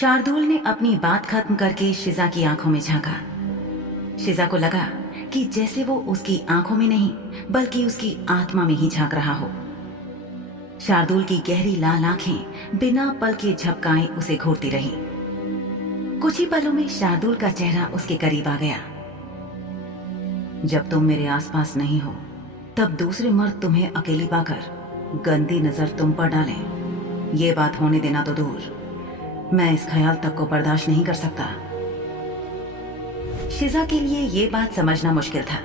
शार्दुल ने अपनी बात खत्म करके शिजा की आंखों में झांका। शिजा को लगा कि जैसे वो उसकी आंखों में नहीं बल्कि उसकी आत्मा में ही झांक रहा हो। शार्दुल की गहरी लाल आंखें बिना पल के झपकाए उसे घूरती रही। कुछ ही पलों में शार्दुल का चेहरा उसके करीब आ गया। जब तुम मेरे आसपास नहीं हो तब दूसरे मर्द तुम्हें अकेली पाकर गंदी नजर तुम पर डालें, ये बात होने देना तो दूर, मैं इस ख्याल तक को बर्दाश्त नहीं कर सकता। शिजा के लिए ये बात समझना मुश्किल था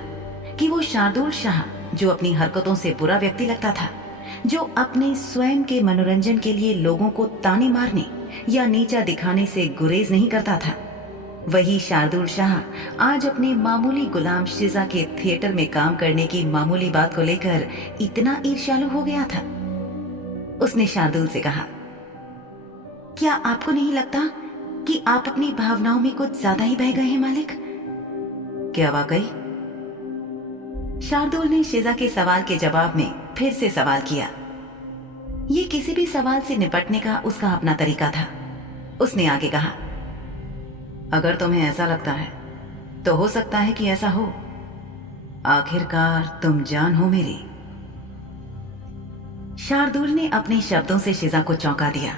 कि वो शार्दुल शाह, जो अपनी हरकतों से बुरा व्यक्ति लगता था, जो अपने स्वयं के मनोरंजन के लिए लोगों को ताने मारने या नीचा दिखाने से गुरेज नहीं करता था, वही शार्दुल शाह आज अपने मामूली गुलाम शिजा के थिएटर में काम करने की मामूली बात को लेकर इतना ईर्ष्यालु हो गया था। उसने शार्दुल से कहा, क्या आपको नहीं लगता कि आप अपनी भावनाओं में कुछ ज्यादा ही बह गए हैं मालिक? क्या वाकई? शार्दुल ने शिजा के सवाल के जवाब में फिर से सवाल किया। ये किसी भी सवाल से निपटने का उसका अपना तरीका था। उसने आगे कहा, अगर तुम्हें ऐसा लगता है तो हो सकता है कि ऐसा हो। आखिरकार तुम जान हो मेरी। शार्दुल ने अपने शब्दों से शिजा को चौंका दिया।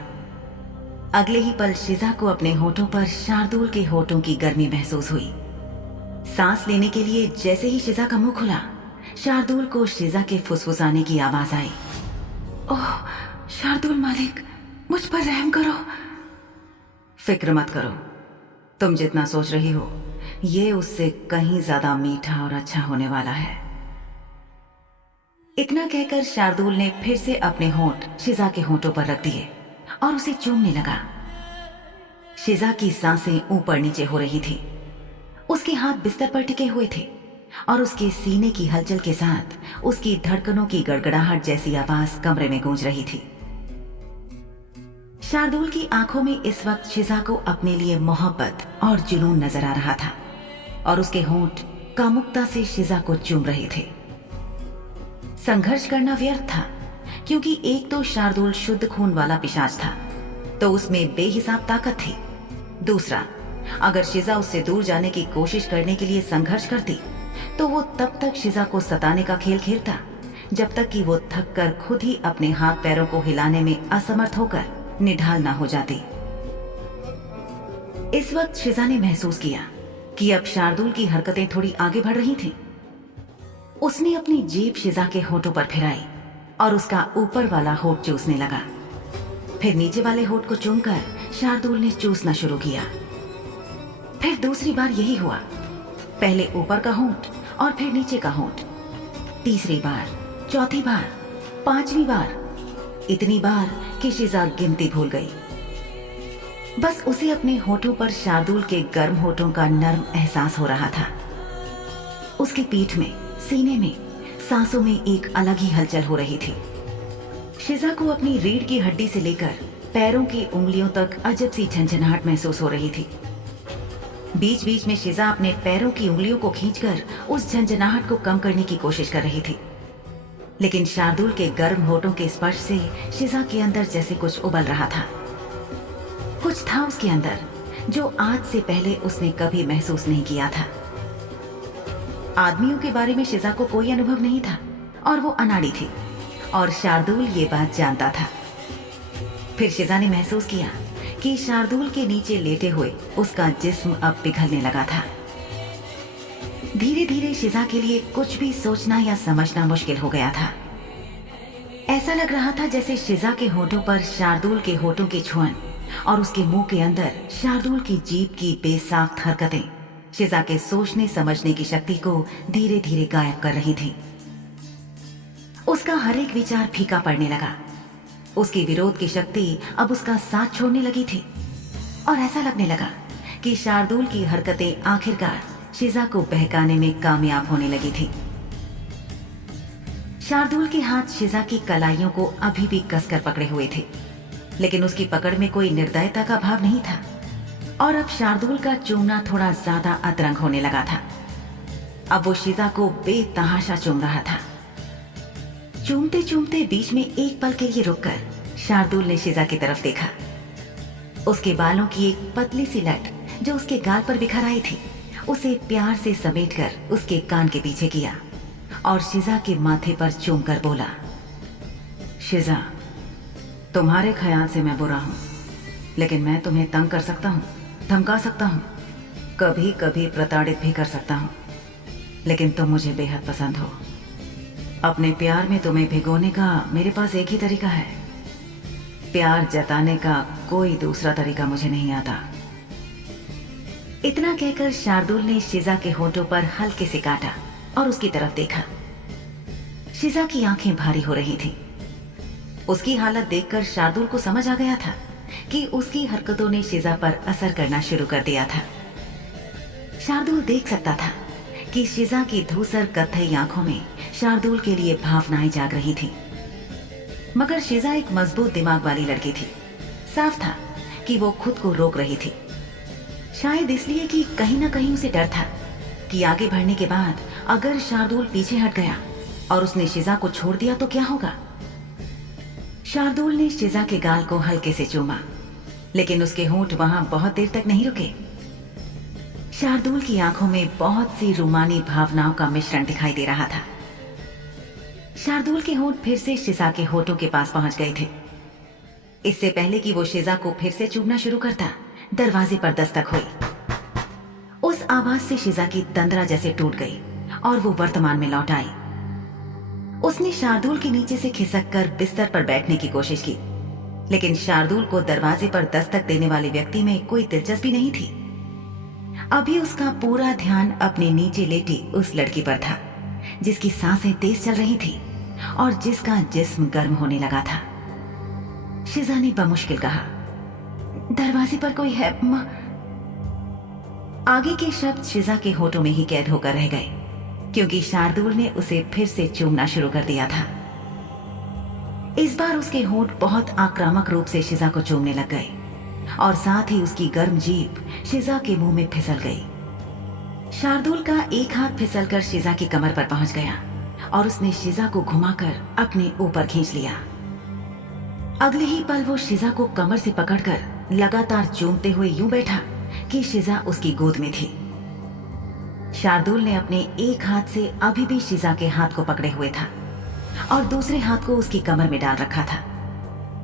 अगले ही पल शिजा को अपने होठों पर शार्दुल के होठों की गर्मी महसूस हुई। सांस लेने के लिए जैसे ही शिजा का मुंह खुला, शार्दुल को शिजा के फुसफुसाने की आवाज आई। ओह शार्दुल मालिक, मुझ पर रहम करो। फिक्र मत करो, तुम जितना सोच रही हो ये उससे कहीं ज्यादा मीठा और अच्छा होने वाला है। इतना कहकर शार्दुल ने फिर से अपने होंठ शिजा के होंठों पर रख दिए और उसे चूमने लगा। शिजा की सांसें ऊपर नीचे हो रही थी। उसके हाथ बिस्तर पर टिके हुए थे और उसके सीने की हलचल के साथ उसकी धड़कनों की गड़गड़ाहट जैसी आवाज कमरे में गूंज रही थी। शार्दुल की आंखों में इस वक्त शिजा को अपने लिए मोहब्बत और जुनून नजर आ रहा था और उसके होंठ कामुकता से शिजा को चूम रहे थे। संघर्ष करना व्यर्थ था, क्योंकि एक तो शार्दुल शुद्ध खून वाला पिशाच था, तो उसमें बेहिसाब ताकत थी। दूसरा, अगर शिजा उससे दूर जाने की कोशिश करने के लिए संघर्ष करती तो वो तब तक शिजा को सताने का खेल खेलता जब तक कि वो थक कर खुद ही अपने हाथ पैरों को हिलाने में असमर्थ होकर निढाल ना हो जाती। इस वक्त शिजा ने महसूस किया कि अब शार्दुल की हरकतें थोड़ी आगे बढ़ रही थीं। उसने अपनी जीभ शिजा के होठों पर फिराई और उसका ऊपर वाला होठ चूसने लगा। फिर नीचे वाले होठ को चूमकर शार्दुल ने चूसना शुरू किया। फिर दूसरी बार यही हुआ, पहले ऊपर का होठ और फिर नीचे का होठ। तीसरी बार, चौथी बार, पांचवी बार, इतनी बार कि शिजा गिनती भूल गई। बस उसे अपने होठों पर शार्दुल के गर्म होठों का नर्म एहसास हो रहा था। उसकी पीठ में, सीने में, सांसों में एक अलग ही हलचल हो रही थी। शिजा को अपनी रीढ़ की हड्डी से लेकर पैरों की उंगलियों तक अजब सी झंझनाहट महसूस हो रही थी। बीच बीच में शिजा अपने पैरों की उंगलियों को खींचकर उस झंझनाहट को कम करने की कोशिश कर रही थी, लेकिन शार्दुल के गर्म होठों के स्पर्श से शिजा के अंदर जैसे कुछ उबल रहा था। कुछ था उसके अंदर जो आज से पहले उसने कभी महसूस नहीं किया था। आदमियों के बारे में शिजा को कोई अनुभव नहीं था और वो अनाड़ी थी, और शार्दुल ये बात जानता था। फिर शिजा ने महसूस किया कि शार्दुल के नीचे लेटे हुए उसका जिस्म अब पिघलने लगा था। धीरे धीरे शिजा के लिए कुछ भी सोचना या समझना मुश्किल हो गया था। ऐसा लग रहा था जैसे शिजा के होठों पर शार्दुल के होठों की छुअन और उसके मुंह के अंदर शार्दुल की जीभ की बेसाख्त हरकतें शिजा के सोचने समझने की शक्ति को धीरे धीरे गायब कर रही थी। उसका हर एक विचार फीका पड़ने लगा। उसकी विरोध की शक्ति अब उसका साथ छोड़ने लगी थी और ऐसा लगने लगा कि शार्दुल की हरकतें आखिरकार शिजा को बहकाने में कामयाब होने लगी थी। शार्दुल के हाथ शिजा की कलाइयों को अभी भी कसकर पकड़े हुए थे, लेकिन उसकी पकड़ में कोई निर्दयता का भाव नहीं था और अब शार्दुल का चूमना थोड़ा ज्यादा अतरंग होने लगा था। अब वो शिजा को बेतहाशा चूम रहा था। चूमते चूमते बीच में एक पल के लिए रुककर शार्दुल ने शिजा की तरफ देखा। उसके बालों की एक पतली सी लट जो उसके गाल पर बिखर आई थी, उसे प्यार से समेटकर उसके कान के पीछे किया और शिजा के माथे पर चूम कर बोला, शिजा, तुम्हारे ख्याल से मैं बुरा हूं, लेकिन मैं तुम्हें तंग कर सकता हूं, धमका सकता हूं, कभी कभी प्रताड़ित भी कर सकता हूं, लेकिन तुम मुझे बेहद पसंद हो। अपने प्यार में तुम्हें भिगोने का मेरे पास एक ही तरीका है। प्यार जताने का कोई दूसरा तरीका मुझे नहीं आता। इतना कहकर शार्दुल ने शिजा के होठों पर हल्के से काटा और उसकी तरफ देखा। शिजा की आंखें भारी हो रही थीं। उसकी हालत देखकर शार्दुल को समझ आ गया था कि उसकी हरकतों ने शिजा पर असर करना शुरू कर दिया था। शार्दुल देख सकता था कि शिजा की धूसर कत्थई आंखों में शार्दुल के लिए भावनाएं जाग रही थी, मगर शिजा एक मजबूत दिमाग वाली लड़की थी। साफ था कि वो खुद को रोक रही थी, शायद इसलिए कि कहीं ना कहीं उसे डर था कि आगे बढ़ने के बाद अगर शार्दुल पीछे हट गया और उसने शिजा को छोड़ दिया तो क्या होगा। शार्दुल ने शिजा के गाल को हल्के से चूमा, लेकिन उसके होंठ वहां बहुत देर तक नहीं रुके। शार्दुल की आंखों में बहुत सी रूमानी भावनाओं का मिश्रण दिखाई दे रहा था। शार्दुल के होंठ फिर से शिजा के होठों के पास पहुंच गए थे। इससे पहले कि वो शिजा को फिर से चूमना शुरू करता, दरवाजे पर दस्तक हुई। उस आवाज से शिजा की तंद्रा जैसे टूट गई और वो वर्तमान में लौट आई। उसने शार्दुल के नीचे से खिसक बिस्तर पर बैठने की कोशिश की, लेकिन शार्दुल को दरवाजे पर दस्तक देने वाले व्यक्ति में कोई दिलचस्पी नहीं थी। अभी उसका पूरा ध्यान अपने नीचे लेटी उस लड़की पर था, जिसकी सांसें तेज चल रही थी और जिसका जिस्म गर्म होने लगा था। शिजा ने बमुश्किल कहा, दरवाजे पर कोई है मां। आगे के शब्द शिजा के होठों में ही कैद होकर रह गए, क्योंकि शार्दुल ने उसे फिर से चूमना शुरू कर दिया था। इस बार उसके होंठ बहुत आक्रामक रूप से शिजा को चूमने लग गए और साथ ही उसकी गर्म जीभ शिजा के मुंह में फिसल गई। शार्दुल का एक हाथ फिसलकर शिजा की कमर पर पहुंच गया और उसने शिजा को घुमाकर अपने ऊपर खींच लिया। अगले ही पल वो शिजा को कमर से पकड़कर लगातार चूमते हुए यूं बैठा कि शिजा उसकी गोद में थी। शार्दुल ने अपने एक हाथ से अभी भी शिजा के हाथ को पकड़े हुए था और दूसरे हाथ को उसकी कमर में डाल रखा था।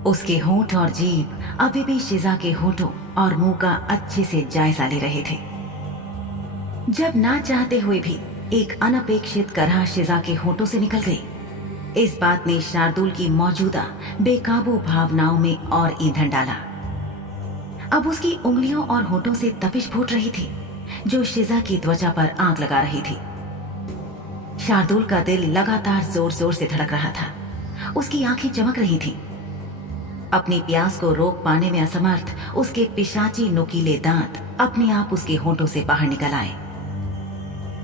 उसके होंठ और जीभ अभी भी शिजा के होठों और मुंह का अच्छे से जायजा ले रहे थे। जब ना चाहते हुए भी एक अनपेक्षित करह शिजा के होठों से निकल गई, इस बात ने शार्दुल की मौजूदा बेकाबू भावनाओं में और ईंधन डाला। अब उसकी उंगलियों और होठों से तपिश फूट रही थी, जो शिजा की त्वचा पर आग लगा रही थी। शार्दुल का दिल लगातार जोर जोर से धड़क रहा था। उसकी आंखें चमक रही थीं। अपनी प्यास को रोक पाने में असमर्थ उसके पिशाची नुकीले दांत अपने आप उसके होठों से बाहर निकल आए।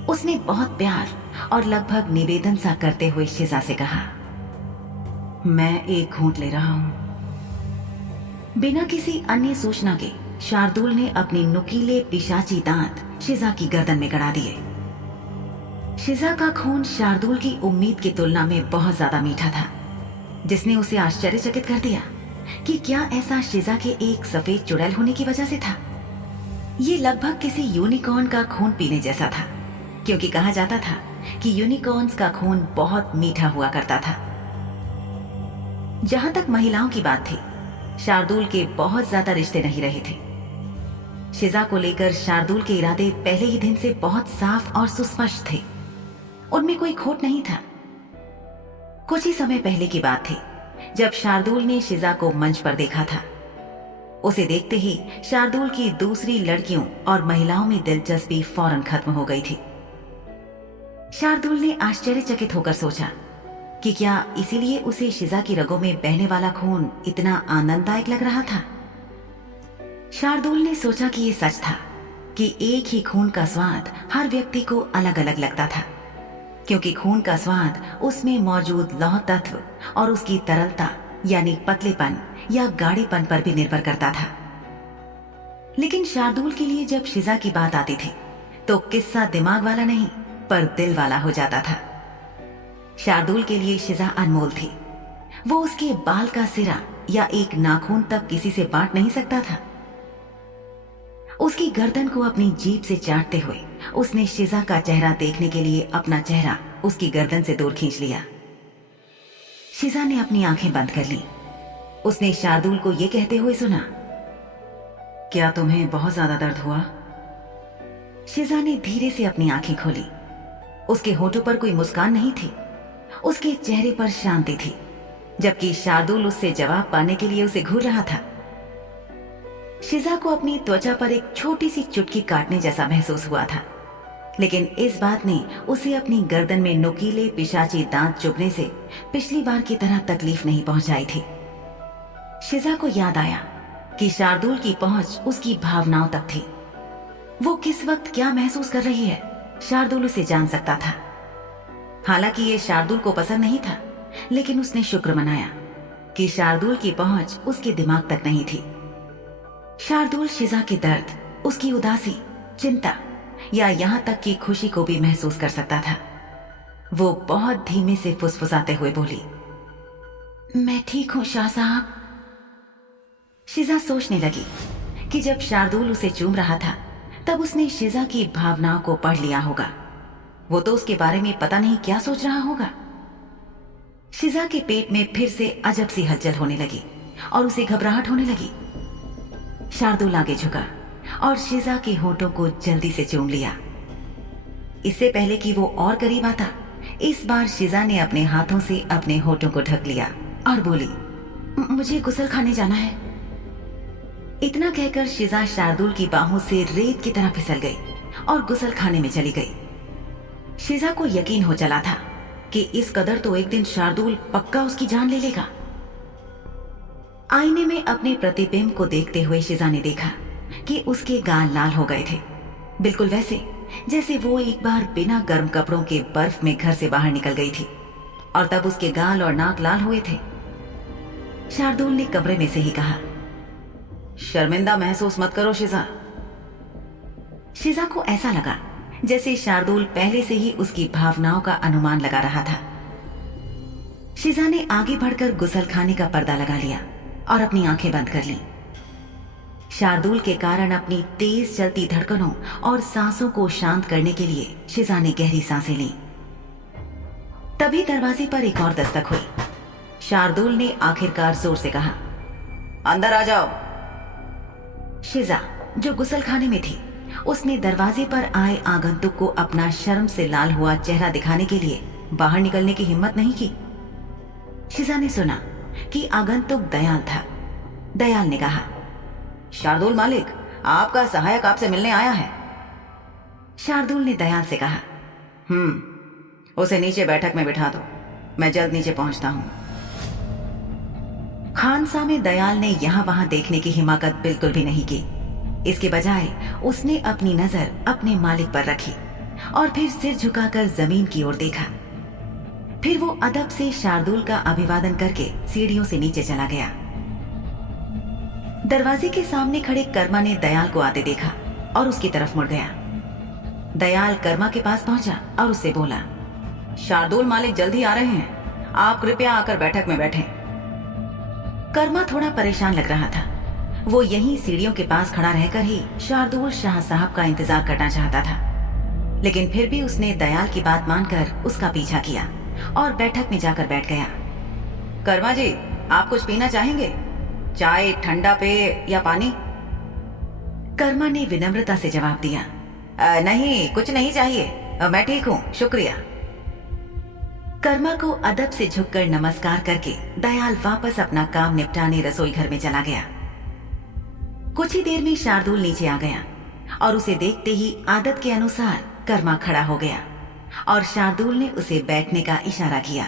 उसने बहुत प्यार और लगभग निवेदन सा करते हुए शिजा से कहा, मैं एक घूंट ले रहा हूं। बिना किसी अन्य सूचना के शार्दुल ने अपने नुकीले पिशाची दांत शिजा की गर्दन में गड़ा दिए। शिजा का खून शार्दुल की उम्मीद की तुलना में बहुत ज्यादा मीठा था, जिसने उसे आश्चर्यचकित कर दिया कि क्या ऐसा शिजा के एक सफेद चुड़ैल होने की वजह से था। ये लगभग किसी यूनिकॉर्न का खून पीने जैसा था, क्योंकि कहा जाता था कि यूनिकॉर्न्स का खून बहुत मीठा हुआ करता था। जहां तक महिलाओं की बात थी, शार्दुल के बहुत ज्यादा रिश्ते नहीं रहे थे। शिजा को लेकर शार्दुल के इरादे पहले ही दिन से बहुत साफ और सुस्पष्ट थे। उनमें कोई खोट नहीं था। कुछ ही समय पहले की बात थी जब शार्दुल ने शिजा को मंच पर देखा था। उसे देखते ही शार्दुल की दूसरी लड़कियों और महिलाओं में दिलचस्पी फौरन खत्म हो गई थी। शार्दुल ने आश्चर्यचकित होकर सोचा कि क्या इसीलिए उसे शिजा की रगों में बहने वाला खून इतना आनंददायक लग रहा था। शार्दुल ने सोचा कि ये सच था कि एक ही खून का स्वाद हर व्यक्ति को अलग अलग लगता था, क्योंकि खून का स्वाद उसमें मौजूद लौह तत्व और उसकी तरलता यानी पतलेपन या गाढ़ेपन पर भी निर्भर करता था। लेकिन शार्दुल के लिए जब शिजा की बात आती थी तो किस्सा दिमाग वाला नहीं पर दिल वाला हो जाता था। शार्दुल के लिए शिजा अनमोल थी। वो उसके बाल का सिरा या एक नाखून तक किसी से बांट नहीं सकता था। उसकी गर्दन को अपनी जीभ से चाटते हुए उसने शिजा का चेहरा देखने के लिए अपना चेहरा उसकी गर्दन से दूर खींच लिया। शिजा ने अपनी आंखें बंद कर ली। उसने शार्दुल को यह कहते हुए सुना, क्या तुम्हें बहुत ज्यादा दर्द हुआ? शिजा ने धीरे से अपनी आंखें खोली। उसके होठों पर कोई मुस्कान नहीं थी, उसके चेहरे पर शांति थी, जबकि शार्दुल उससे जवाब पाने के लिए उसे घूर रहा था। शिजा को अपनी त्वचा पर एक छोटी सी चुटकी काटने जैसा महसूस हुआ था, लेकिन इस बात ने उसे अपनी गर्दन में नुकीले पिशाची दांत चुभने से पिछली बार की तरह तकलीफ नहीं पहुंचाई थी। शिजा को याद आया कि शार्दुल की पहुंच उसकी भावनाओं तक थी। वो किस वक्त क्या महसूस कर रही है, शार्दुल उसे जान सकता था। हालांकि ये शार्दुल को पसंद नहीं था, लेकिन उसने शुक्र मनाया कि शार्दुल की पहुंच उसके दिमाग तक नहीं थी। शार्दुल शिजा के दर्द, उसकी उदासी, चिंता या यहां तक कि खुशी को भी महसूस कर सकता था। वो बहुत धीमे से फुसफुसाते हुए बोली, मैं ठीक हूं शाह साहब। शिजा सोचने लगी कि जब शार्दुल उसे चूम रहा था तब उसने शिजा की भावनाओं को पढ़ लिया होगा। वो तो उसके बारे में पता नहीं क्या सोच रहा होगा। शिजा के पेट में फिर से अजब सी हलचल होने लगी और उसे घबराहट होने लगी। शार्दुल आगे झुका और शिजा के होठों को जल्दी से चूम लिया। इससे पहले कि वो और करीब आता, इस बार शिजा ने अपने हाथों से अपने होठों को ढक लिया और बोली, मुझे गुस्ल खाने जाना है। इतना कहकर शिजा शार्दुल की बाहों से रेत की तरह फिसल गई और गुस्ल खाने में चली गई। शिजा को यकीन हो चला था कि इस कदर तो एक दिन शार्दुल पक्का उसकी जान ले लेगा। आईने में अपने प्रतिबिंब को देखते हुए शिजा ने देखा कि उसके गाल लाल हो गए थे, बिल्कुल वैसे जैसे वो एक बार बिना गर्म कपड़ों के बर्फ में घर से बाहर निकल गई थी और तब उसके गाल और नाक लाल हुए थे। शार्दुल ने कमरे में से ही कहा, शर्मिंदा महसूस मत करो शिजा। शिजा को ऐसा लगा जैसे शार्दुल पहले से ही उसकी भावनाओं का अनुमान लगा रहा था। शिजा ने आगे बढ़कर गुस्ल खाने का पर्दा लगा लिया और अपनी आंखें बंद कर लीं। शार्दुल के कारण अपनी तेज चलती धड़कनों और सांसों को शांत करने के लिए शिजा ने गहरी सांसें ली। तभी दरवाजे पर एक और दस्तक हुई। शार्दुल ने आखिरकार जोर से कहा, अंदर आ जाओ। शिजा, जो गुस्ल खाने में थी, उसने दरवाजे पर आए आगंतुक को अपना शर्म से लाल हुआ चेहरा दिखाने के लिए बाहर निकलने की हिम्मत नहीं की। शिजा ने सुना कि आगंतुक दयाल था। दयाल ने कहा, शार्दुल मालिक, आपका सहायक आपसे मिलने आया है। शार्दुल ने दयाल से कहा, उसे नीचे बैठक में बिठा दो, मैं जल्द नीचे पहुंचता हूं। खानसा में दयाल ने यहां वहां देखने की हिमाकत बिल्कुल भी नहीं की। इसके बजाय उसने अपनी नजर अपने मालिक पर रखी और फिर सिर झुकाकर जमीन की ओर देखा। फिर वो अदब से शार्दुल का अभिवादन करके सीढ़ियों से नीचे चला गया। दरवाजे के सामने खड़े कर्मा ने दयाल को आते देखा और उसकी तरफ मुड़ गया। दयाल कर्मा के पास पहुंचा और उससे बोला, शार्दुल मालिक जल्दी आ रहे हैं, आप कृपया आकर बैठक में बैठें। कर्मा थोड़ा परेशान लग रहा था। वो यहीं सीढ़ियों के पास खड़ा रहकर ही शार्दुल शाह साहब का इंतजार करना चाहता था, लेकिन फिर भी उसने दयाल की बात मानकर उसका पीछा किया और बैठक में जाकर बैठ गया। कर्मा जी, आप कुछ पीना चाहेंगे? चाय, ठंडा पेय या पानी? कर्मा ने विनम्रता से जवाब दिया, नहीं, कुछ नहीं चाहिए, मैं ठीक हूं, शुक्रिया। कर्मा को अदब से झुककर नमस्कार करके दयाल वापस अपना काम निपटाने रसोई घर में चला गया। कुछ ही देर में शार्दुल नीचे आ गया और उसे देखते ही आदत के अनुसार कर्मा खड़ा हो गया और शार्दुल ने उसे बैठने का इशारा किया।